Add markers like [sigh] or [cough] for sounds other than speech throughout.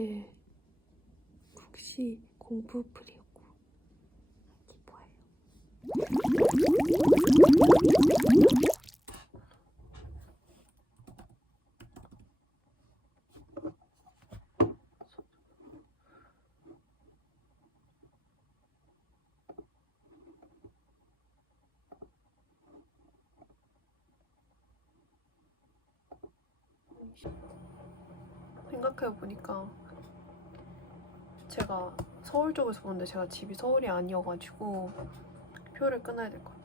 사실 국시 공부 프리였고 기뻐해요. 생각해보니까 제가 서울 쪽에서 보는데 제가 집이 서울이 아니어가지고 표를 끊어야 될 것 같아요.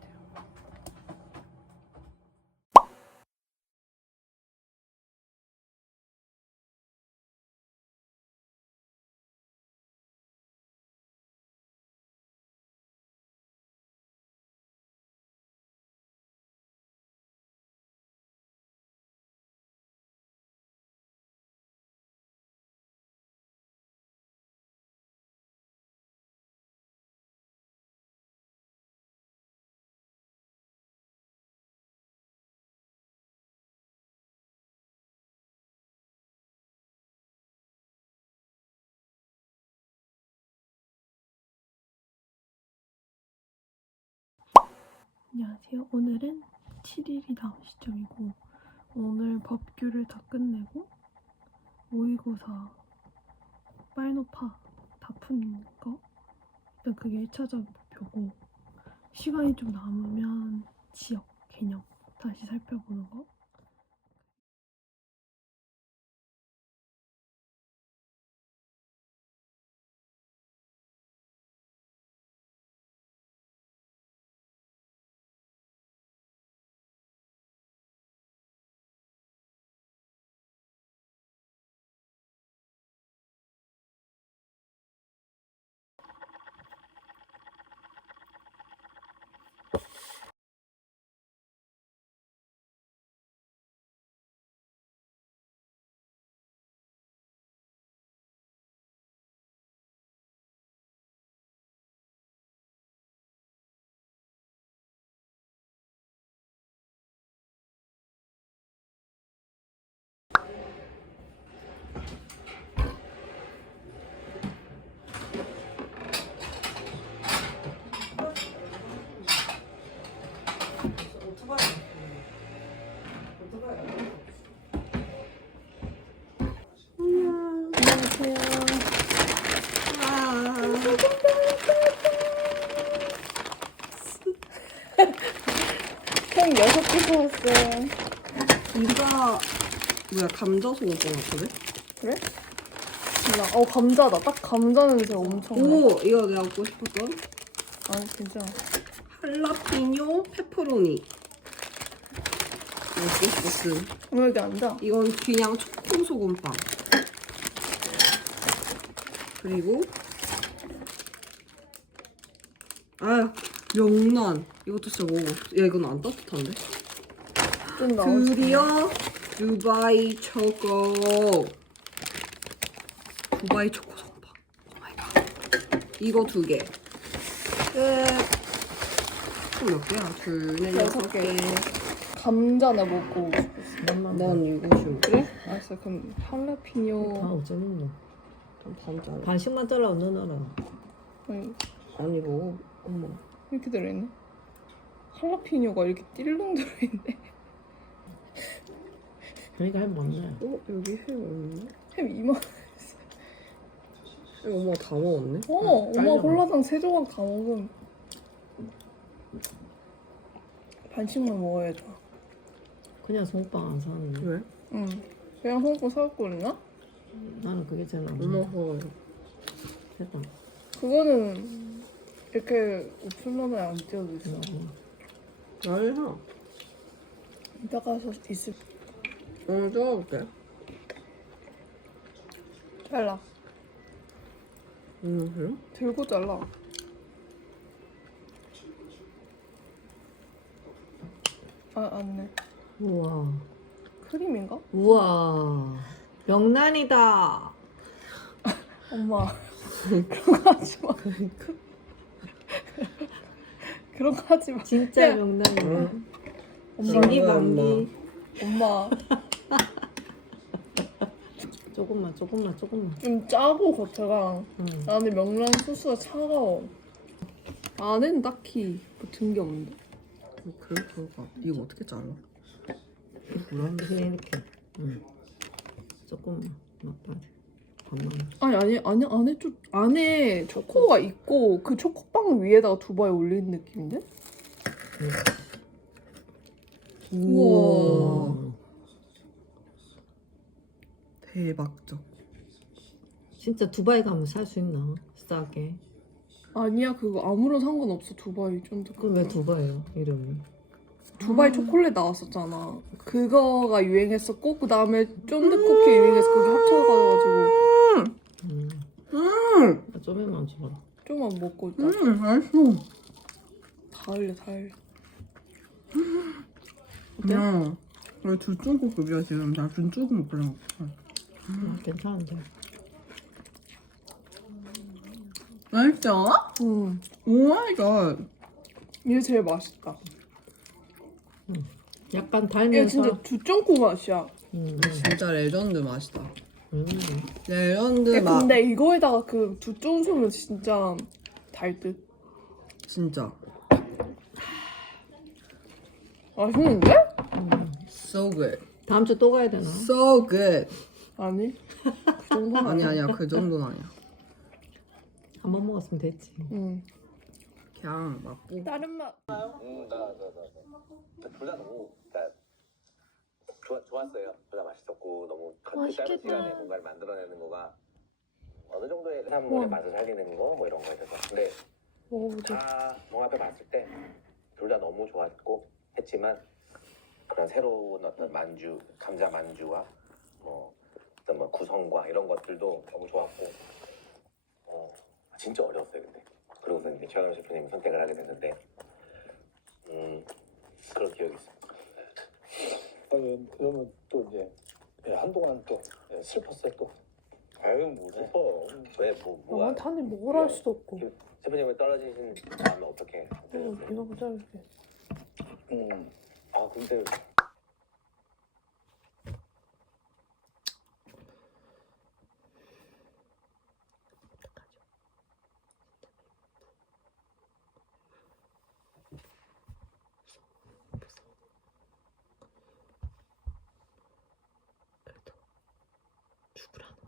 안녕하세요. 오늘은 7일이 다음 시점이고 오늘 법규를 다 끝내고 모의고사 빨노파 다푼거 일단 그게 1차적 목표고 시간이 좀 남으면 지역 개념 다시 살펴보는 거 총 6개 사왔어요. 이가 뭐야 감자 소금 같은데? 그래? 몰라. 어 감자다. 딱 감자 냄새 엄청 나. 오 이거 내가 먹고 싶었던 아니 괜찮아. 할라피뇨 페퍼로니 먹고 싶었음 왜 여기 앉아? 이건 그냥 초코 소금빵 그리고 아 명란 이것도 진짜 먹어 야 이건 안 따뜻한데? 좀 나오지. 드디어 두바이 초코 두바이 초코 소금빵 오마이갓 이거 두개 끝. 총몇 개야? 둘, 넷, 여섯 여섯 개. 개. 감자나 먹고 싶었어. 난 이거 좀. 그래? 알았어. 그럼 다 할라피뇨. 어쩌는 좀 반잘. 반씩만 잘라 넣어놔라 아니, 아니 뭐 엄마. 이렇게 들어있네. 할라피뇨가 이렇게 띨릉 들어있네. 그러니까 할 먹네 어 여기 햄 없네. 햄 이만. 햄 엄마 다 먹었네. 어, 엄마 빨리 홀라당 세 조각 다 먹음. 반씩만 먹어야죠. 그냥 송빵 안 사는데 왜? 응. 그냥 홍콩 사갖고 그랬나? 나는 그게 제일 안 엄마 먹어 사. 해봐 그거는 이렇게 오픈런에 안 띄워도 있어. 아니야. 이따가서 있을. 오늘 찍어볼게. 잘라. 음 그래? 들고 잘라. 아, 안네. 우와 크림인가? 우와 명란이다 [laughs] 엄마. [laughs] 그런 거 하지 마. 그런 거 하지 마. 진짜 야. 명란이다 응. 엄마. 신기 엄마. [laughs] 조금만 조금만 조금만. 좀 짜고 겉에가 응. 안에 명란 소스가 차가워. 안에는 딱히 붙은 게 없는데. 그래 그거 이거 어떻게 잘라? 뭐라? 그냥 이렇게. 응. 조금만 맛봐야 돼. 아니 아니 아니 안에 좀 안에 초코가 있고 그 초코빵 위에다가 두바이 올린 느낌인데? 우와. 대박적. 진짜 두바이 가면 살 수 있나? 싸게. 아니야 그거 아무런 상관없어 두바이 쫀득. 그럼 왜 두바이요? 이름이? 두바이 초콜릿 나왔었잖아. 그거가 유행했었고 그 다음에 쫀득 쿠키 유행해서 그게 합쳐가지고 음. 음, 아, 좀만 줘봐. 좀만 먹고 있다. 음, 맛있어. 다 흘려 다 흘려. 그냥 우리 두 중국급이야 지금. 나 준중국 먹으려고. 아, 괜찮은데. 맛있어? 음 오 마이 갓. 이게 제일 맛있다. 약간 이게 달면서. 진짜 두쫑코 맛이야. 음. 진짜 레전드 맛이다. 음. 레전드 야, 맛. 근데 이거에다가 그 두쫑소면 진짜 달 듯. 진짜. 맛있는데? So good. 다음 주 또 가야 되나? So good. 아니 그 정도는 아니 아니야 그 정도는 아니야. 한 번 먹었으면 됐지. 응. 그냥 맛보. 다른 맛. 음, 나, 나, 나, 나. 둘다 너무, 나, 좋아, 좋았어요. 둘다 맛있었고, 너무 그 짧은 맛있겠다. 시간에 뭔가를 만들어내는 거가 어느 정도의 해산물의 맛을 살리는 거, 뭐 이런 거에 대해서. 근데 먹어보자. 다 종합해 봤을 때, 둘 다 너무 좋았고, 했지만, 그런 새로운 어떤 만주, 감자 만주와, 뭐, 어떤 뭐 구성과 이런 것들도 너무 좋았고, 어, 진짜 어려웠어요, 근데. 그러고서 이제 최현우 셰프님이 선택을 하게 됐는데, 음, 그런 기억이 있어요. 아니, 그러면 또 이제 예, 한동안 또 예, 슬펐어요 또. 아유, 뭐 슬퍼. 왜, 뭐, 뭐가. 너한테 한입 먹으라 할 수도 없고. 셰프님이 떨어지신 다음에 어떻게. 어, 이거 보자 이렇게. 음. 아, 근데. 죽으라는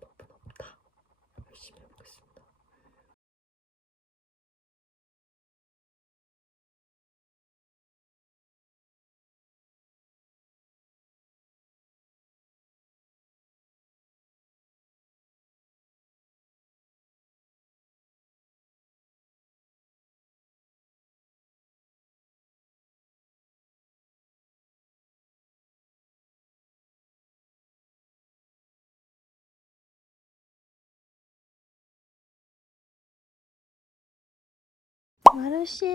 마루씨,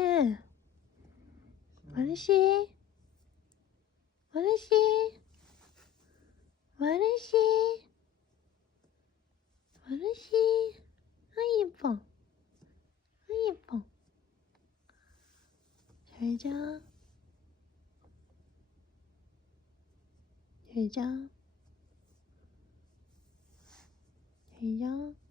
마루씨, 마루씨, 마루씨, 마루씨, 아 예뻐, 아 예뻐. 잘 자, 잘 자, 잘 자.